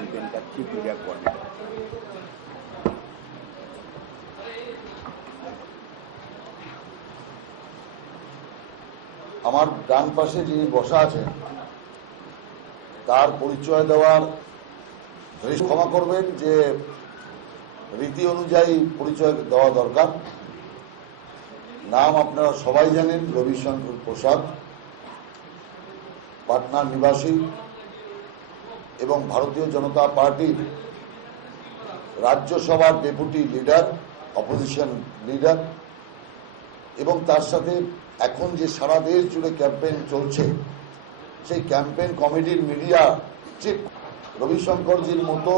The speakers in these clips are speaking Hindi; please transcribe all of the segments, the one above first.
कैंपेन का चीफ मीडिया कोऑर्डिनेटर। আমার ডান পাশে যিনি বসা আছেন তার পরিচয় দেওয়ার ক্ষমা করবেন যে রীতি অনুযায়ী পরিচয় দেওয়া দরকার। নাম আপনারা সবাই জানেন, রবিশঙ্কর প্রসাদ, পাটনার নিবাসী এবং ভারতীয় জনতা পার্টির রাজ্যসভার ডেপুটি লিডার, অপোজিশন লিডার, এবং তার সাথে এখন যে সারা দেশ জুড়ে ক্যাম্পেইন চলছে সেই ক্যাম্পেইন কমিটির মিডিয়া চিফ। রবিশঙ্করজির মতো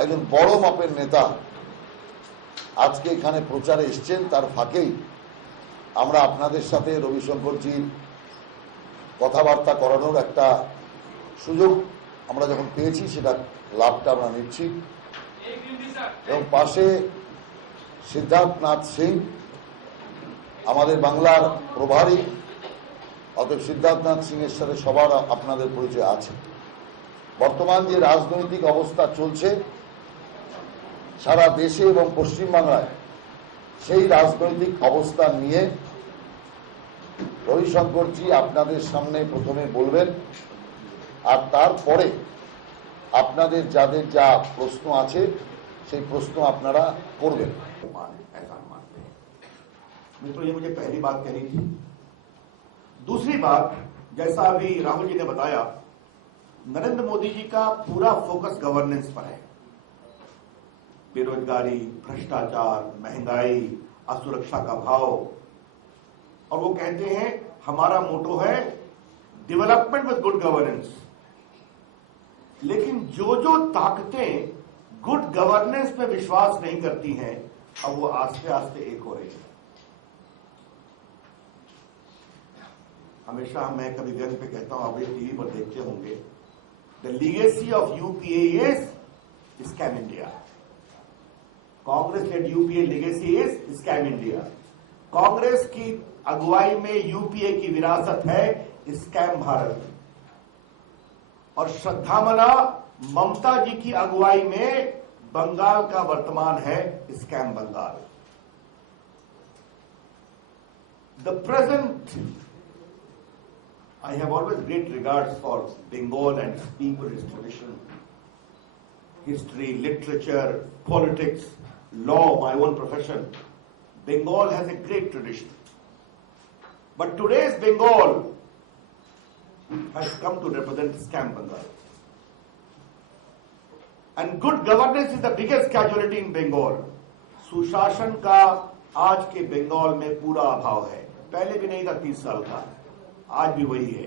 একজন বড় মাপের নেতা আজকে এখানে প্রচারে এসছেন, তার ফাঁকেই আমরা আপনাদের সাথে রবিশঙ্করজির কথাবার্তা করানোর একটা সুযোগ আমরা যখন পেয়েছি সেটা লাভটা আমরা নিচ্ছি। এবং পাশে সিদ্ধার্থনাথ সিং, আমাদের বাংলার প্রভারী, অতএব সিদ্ধার্থনাথ সিং এর সাথে সবার আপনাদের পরিচয় আছে। বর্তমান যে রাজনৈতিক অবস্থা চলছে সারা দেশে এবং পশ্চিমবাংলায়, সেই রাজনৈতিক অবস্থা নিয়ে রবিশঙ্করজি আপনাদের সামনে প্রথমে বলবেন, আর তারপরে আপনাদের যাদের যা প্রশ্ন আছে সেই প্রশ্ন আপনারা করবেন। मित्रों, ये मुझे पहली बात कहनी थी। दूसरी बात, जैसा अभी राहुल जी ने बताया, नरेंद्र मोदी जी का पूरा फोकस गवर्नेंस पर है। बेरोजगारी, भ्रष्टाचार, महंगाई, असुरक्षा का भाव, और वो कहते हैं हमारा मोटो है डेवलपमेंट विद गुड गवर्नेंस। लेकिन जो जो ताकतें गुड गवर्नेंस पे विश्वास नहीं करती हैं, अब वो आस्ते आस्ते एक हो रही है। हमेशा मैं कभी व्यंग पे कहता हूं, आप ये टीवी पर देखते होंगे, the legacy of UPA is scam India. Congress led UPA legacy is scam India. Congress की अगुवाई में यूपीए की विरासत है स्कैम भारत, और श्रद्धामला ममता जी की अगुवाई में बंगाल का वर्तमान है scam Bengal. The present, I have always great regards for Bengal and its people, its tradition, history, literature, politics, law, my own profession. Bengal has a great tradition. But today's Bengal has come to represent scam Bengal. And good governance is the biggest casualty in Bengal. सुशासन का आज के बंगाल में पूरा अभाव है। पहले भी नहीं था 30 साल का, आज भी वही है।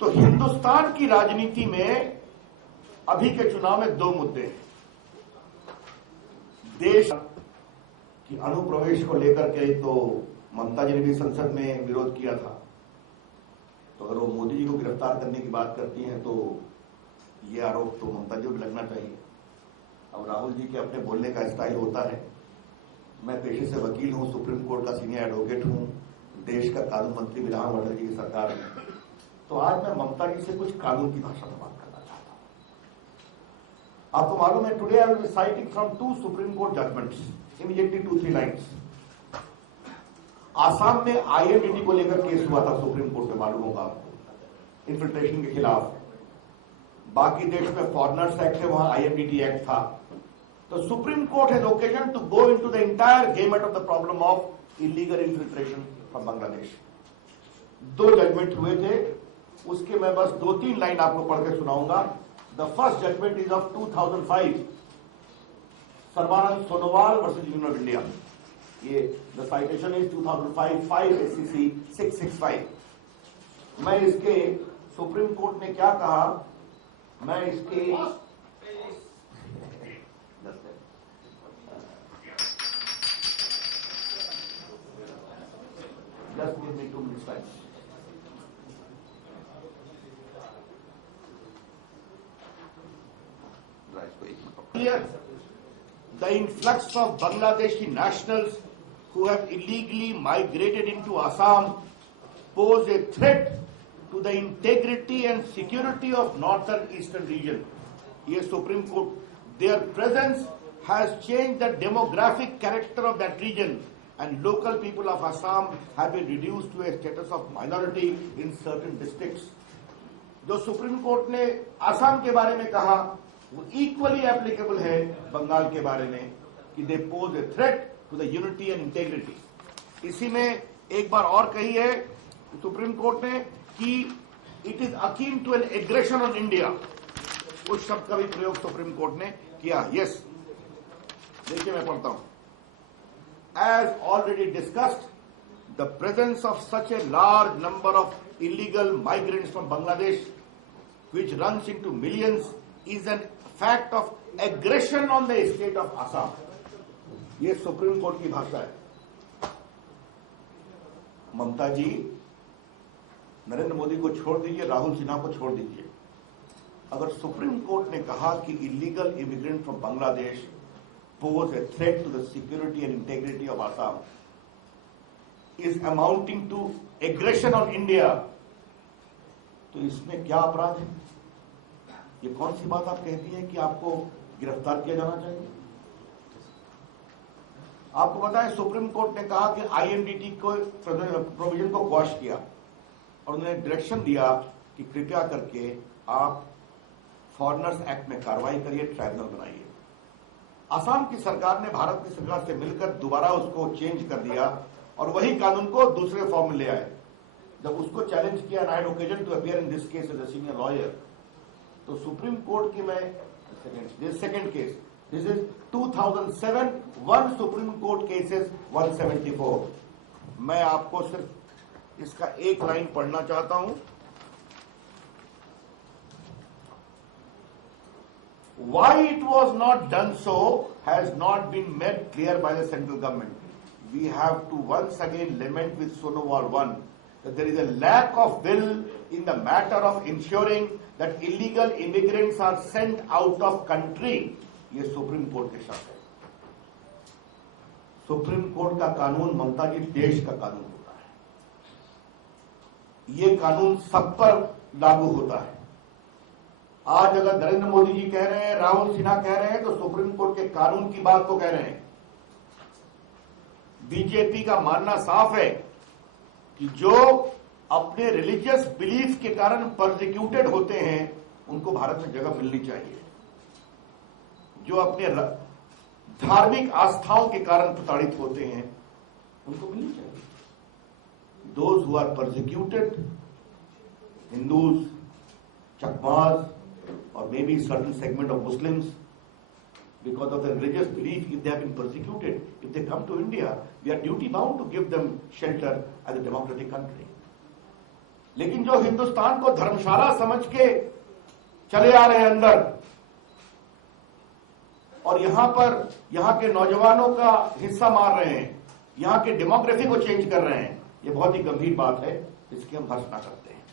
तो हिंदुस्तान की राजनीति में अभी के चुनाव में दो मुद्दे हैं। देश की अनुप्रवेश को लेकर के तो ममता जी ने भी संसद में विरोध किया था, तो अगर वो मोदी जी को गिरफ्तार करने की बात करती हैं तो ये आरोप तो ममता जी को भी लगना चाहिए। अब राहुल जी के अपने बोलने का स्टाइल होता है। मैं पेशे से वकील हूं, सुप्रीम कोर्ट का सीनियर एडवोकेट हूं, देश का कानून मंत्री भी रहा हूं अटल जी की सरकार में, तो आज मैं ममता जी से कुछ कानून की भाषा में बात करना चाहता हूं। आपको मालूम है, today I will be citing from 2 Supreme Court judgments, immediately 2-3 lines. Assam में आईएमडीटी को लेकर केस हुआ था सुप्रीम कोर्ट में, मालूम होगा आपको, इन्फिल्ट्रेशन के खिलाफ। बाकी देश में फॉरेनर्स एक्ट है, वहां आईएमडीटी एक्ट था। तो Supreme Court has occasion to go into the entire gamut of the problem of illegal infiltration from Bangladesh. 2 judgment हुए थे, उसके मैं बस 2-3 लाइन आपको पढ़ के सुनाऊंगा। The first judgment is of 2005, Sarbananda Sonowal versus Union of India. ये द साइटेशन इज 2005 5 SCC 665। मैं इसके सुप्रीम कोर्ट ने क्या कहा, मैं इसके just give me 2 minutes time. The influx of Bangladeshi nationals who have illegally migrated into Assam pose a threat to the integrity and security of northern eastern region. Yes, Supreme Court, their presence has changed the demographic character of that region, and local people of Assam have been reduced to a status of minority in certain districts. जो सुप्रीम कोर्ट ने आसाम के बारे में कहा वो इक्वली एप्लीकेबल है बंगाल के बारे में कि they pose a threat to the unity and integrity. इसी में एक बार और कही है सुप्रीम कोर्ट ने कि it is akin to an aggression on India. उस शब्द का भी प्रयोग सुप्रीम कोर्ट ने किया। यस, देखिए मैं पढ़ता हूं। As already discussed, the presence of such a large number of illegal migrants from Bangladesh, which runs into millions, is an fact of aggression on the state of Assam. ये सुप्रीम कोर्ट की भाषा है। ममता जी, नरेंद्र मोदी को छोड़ दीजिए, राहुल सिन्हा को छोड़ दीजिए, अगर सुप्रीम कोर्ट ने कहा कि illegal immigrant from Bangladesh pose a threat to the security and integrity of Assam is amounting to aggression on India, तो इसमें क्या अपराध है? ये कौन सी बात आप कहती हैं कि आपको गिरफ्तार किया जाना चाहिए? आपको पता है सुप्रीम कोर्ट ने कहा कि आईएनडीटी को प्रोविजन को क्वॉश किया और उन्होंने डायरेक्शन दिया कि कृपया करके आप फॉरेनर्स एक्ट में कार्रवाई करिए, ट्राइब्यूनल बनाइए। असम की सरकार ने भारत की सरकार से मिलकर दोबारा उसको चेंज कर दिया और वही कानून को दूसरे फॉर्म में ले आए। जब उसको चैलेंज किया, I had occasion to appear in this case as a senior lawyer, तो सुप्रीम कोर्ट की मैं second case, this is 2007, 1 Supreme Court cases 174। मैं आपको सिर्फ इसका एक लाइन पढ़ना चाहता हूं। Why it was not done so has not been made clear by the central government. We have to once again lament with Sonowal 1 that there is a lack of will in the matter of ensuring that illegal immigrants are sent out of country. ये सुप्रीम कोर्ट के शब्द है। सुप्रीम कोर्ट का कानून, ममता जी, देश का कानून होता है। ये कानून सब पर लागू होता है। आज अगर नरेंद्र मोदी जी कह रहे हैं, राहुल सिन्हा कह रहे हैं, तो सुप्रीम कोर्ट के कानून की बात को कह रहे हैं। बीजेपी का मानना साफ है कि जो अपने रिलीजियस बिलीफ के कारण परसिक्यूटेड होते हैं उनको भारत में जगह मिलनी चाहिए। जो अपने धार्मिक आस्थाओं के कारण प्रताड़ित होते हैं उनको मिलनी चाहिए। Those who are persecuted, Hindus, Chakmas, or maybe certain segment of Muslims, because of their religious belief, if they have been persecuted, if they come to India, we are duty bound to give them shelter as a democratic country. लेकिन जो हिंदुस्तान को धर्मशाला समझ के चले आ रहे हैं अंदर, और यहां के नौजवानों का हिस्सा मार रहे हैं, यहां के डेमोग्राफी को चेंज कर रहे हैं, ये बहुत ही गंभीर बात है, इसकी हम भर्त्सना करते हैं।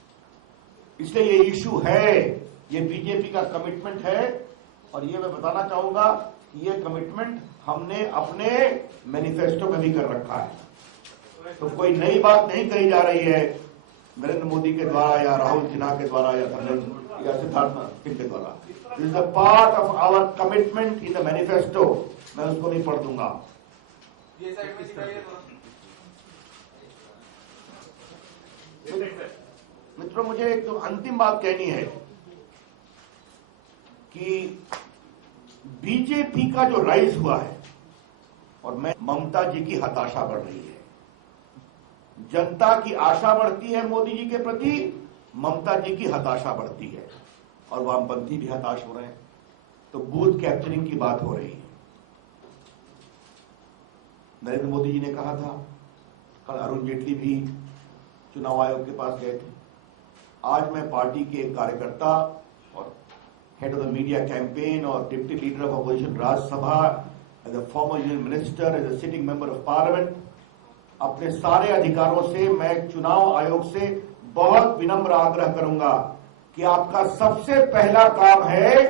इसलिए ये इश्यू है, ये बीजेपी का कमिटमेंट है, और ये मैं बताना चाहूंगा कि ये कमिटमेंट हमने अपने मैनिफेस्टो में भी कर रखा है। तो कोई नई बात नहीं कही जा रही है नरेंद्र मोदी के द्वारा या राहुल सिन्हा के द्वारा या सिद्धार्थ सिंह के द्वारा। This is a part of our commitment in the manifesto. मैं उसको नहीं पढ़ दूंगा। मित्रों, मुझे एक तो अंतिम बात कहनी है कि बीजेपी का जो राइज हुआ है, और मैं ममता जी की हताशा बढ़ रही है, जनता की आशा बढ़ती है मोदी जी के प्रति, ममता जी की हताशा बढ़ती है, और वामपंथी भी हताश हो रहे हैं। तो बूथ कैप्चरिंग की बात हो रही है। नरेंद्र मोदी जी ने कहा था, कल अरुण जेटली भी चुनाव आयोग के पास गए थे। आज मैं पार्टी के एक कार्यकर्ता और head of the media campaign और deputy leader of opposition Rajya Sabha, as a former union minister, as a sitting member of parliament, अपने सारे अधिकारों से मैं चुनाव आयोग से बहुत विनम्र आग्रह करूंगा कि आपका सबसे पहला काम है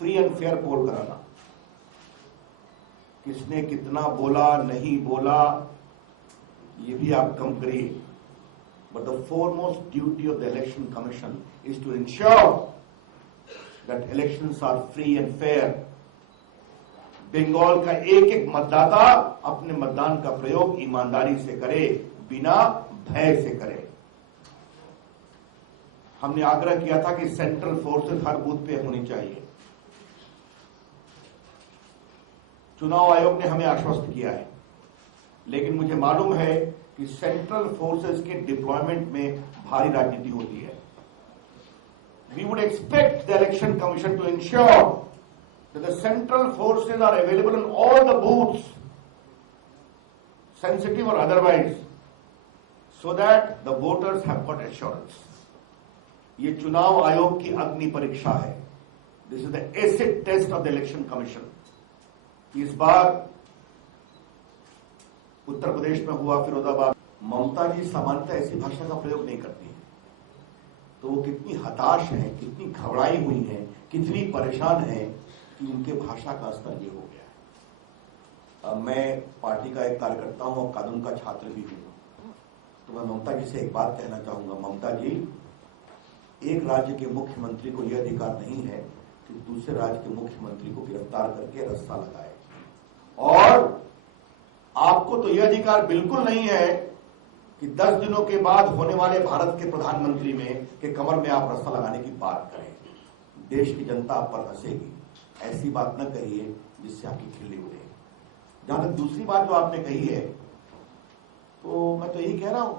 फ्री एंड फेयर पोल कराना। किसने कितना बोला, नहीं बोला, ये भी आप कम करिए। but the foremost duty of the Election Commission is to ensure that elections are free and fair. Bengal का एक एक मतदाता अपने मतदान का प्रयोग ईमानदारी से करे, बिना भय से करे। हमने आग्रह किया था कि सेंट्रल फोर्सेस हर बूथ पे होनी चाहिए। चुनाव आयोग ने हमें आश्वस्त किया है, लेकिन मुझे मालूम है कि सेंट्रल फोर्सेस के डिप्लॉयमेंट में भारी राजनीति होती है। We would expect the Election Commission to ensure that the central forces are available in all the booths, sensitive or otherwise, so that the voters have got assurance. ये चुनाव आयोग की अग्नि परीक्षा है। This is the acid test of the Election Commission. इस बार उत्तर प्रदेश में हुआ फिरोजाबाद, ममता जी सामान्यतः ऐसी भाषा का प्रयोग नहीं करती है, तो वो कितनी हताश है, कितनी घबराई हुई है, कितनी परेशान है कि उनके भाषा का स्तर ये हो गया है। मैं पार्टी का एक कार्यकर्ता हूं और कानून का छात्र भी हूं, तो मैं ममता जी से एक बात कहना चाहूंगा। ममता जी, एक राज्य के मुख्यमंत्री को यह अधिकार नहीं है कि दूसरे राज्य के मुख्यमंत्री को गिरफ्तार करके रस्सा लगाए, और आपको तो यह अधिकार बिल्कुल नहीं है कि 10 दिनों के बाद होने वाले भारत के प्रधानमंत्री में के कमर में आप रस्सा लगाने की बात करें। देश की जनता आप पर हंसेगी। ऐसी बात न कहिए जिससे आपकी खिल्ली उड़े। जहां तक दूसरी बात जो आपने कही है, तो मैं तो यही कह रहा हूं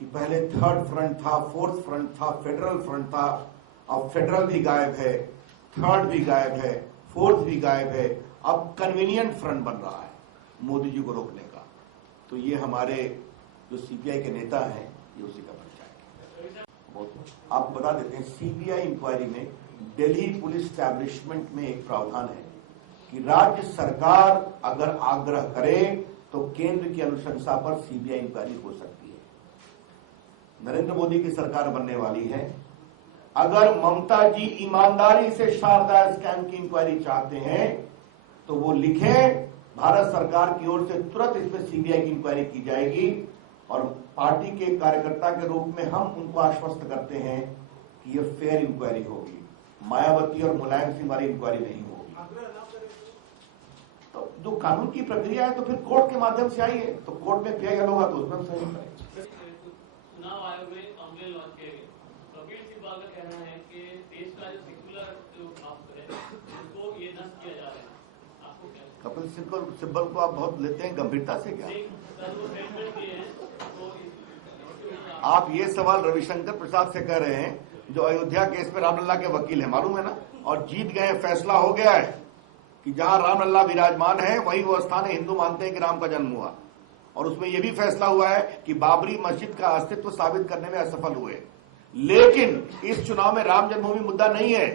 कि पहले थर्ड फ्रंट था, फोर्थ फ्रंट था, फेडरल फ्रंट था, अब फेडरल भी गायब है, थर्ड भी गायब है, फोर्थ भी गायब है, अब कन्वीनियंट फ्रंट बन रहा है मोदी जी को रोकने का। तो ये हमारे जो सीबीआई के नेता हैं, ये उसी का परिचय है। आपको बता देते हैं, सीबीआई इंक्वायरी में दिल्ली पुलिस एस्टैब्लिशमेंट में एक प्रावधान है कि राज्य सरकार अगर आग्रह करे तो केंद्र की अनुशंसा पर सीबीआई इंक्वायरी हो सकती है। नरेंद्र मोदी की सरकार बनने वाली है। अगर ममता जी ईमानदारी से शारदा स्कैम की इंक्वायरी चाहते हैं तो वो लिखें, भारत सरकार की ओर से तुरंत इस पर सीबीआई की इंक्वायरी की जाएगी, और पार्टी के कार्यकर्ता के रूप में हम उनको आश्वस्त करते हैं कि यह फेयर इंक्वायरी होगी, मायावती और मुलायम सिंह वाली इंक्वायरी नहीं होगी। तो जो कानून की प्रक्रिया है, तो फिर कोर्ट के माध्यम से आई है, तो कोर्ट में फेयर होगा तो उसमें सही करें। चुनाव आयोग में मामले लॉन्च किए गए, कपिल सिब्बल का कहना है कि देश का जो सेक्युलर जो काम है उसको ये नष्ट किया जा रहा है। आपको क्या? कपिल सिब्बल को आप बहुत लेते हैं गंभीरता से क्या? आप ये सवाल रविशंकर प्रसाद से कर रहे हैं जो अयोध्या केस में रामलला के वकील हैं, मालूम है ना, और जीत गए। फैसला हो गया है कि जहां रामलला विराजमान है वही वो स्थान है, हिंदू मानते हैं कि राम का जन्म हुआ, और उसमें यह भी फैसला हुआ है कि बाबरी मस्जिद का अस्तित्व साबित करने में असफल हुए। लेकिन इस चुनाव में राम जन्मभूमि मुद्दा नहीं है,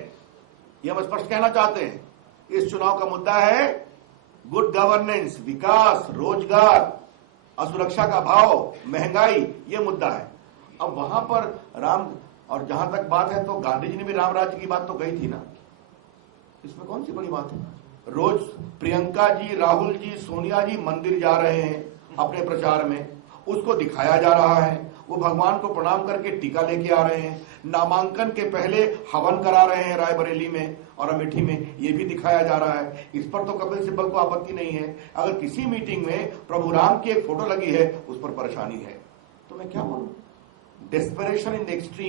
यह हम स्पष्ट कहना चाहते हैं। इस चुनाव का मुद्दा है गुड गवर्नेंस, विकास, रोजगार, असुरक्षा का भाव, महंगाई, ये मुद्दा है। अब वहां पर राम, और जहां तक बात है तो गांधी जी ने भी राम राज्य की बात तो कही थी ना, इसमें कौन सी बड़ी बात है? रोज प्रियंका जी, राहुल जी, सोनिया जी मंदिर जा रहे हैं अपने प्रचार में, उसको दिखाया जा रहा है। वो भगवान को प्रणाम करके टीका लेके आ रहे हैं, नामांकन के पहले हवन करा रहे हैं रायबरेली में और अमेठी में, ये भी दिखाया जा रहा है। इस पर तो कपिल सिब्बल को आपत्ति नहीं है। अगर किसी मीटिंग में प्रभु राम की एक फोटो लगी है, उस पर परेशानी है, तो मैं क्या बोलूं? Desperation in the extreme.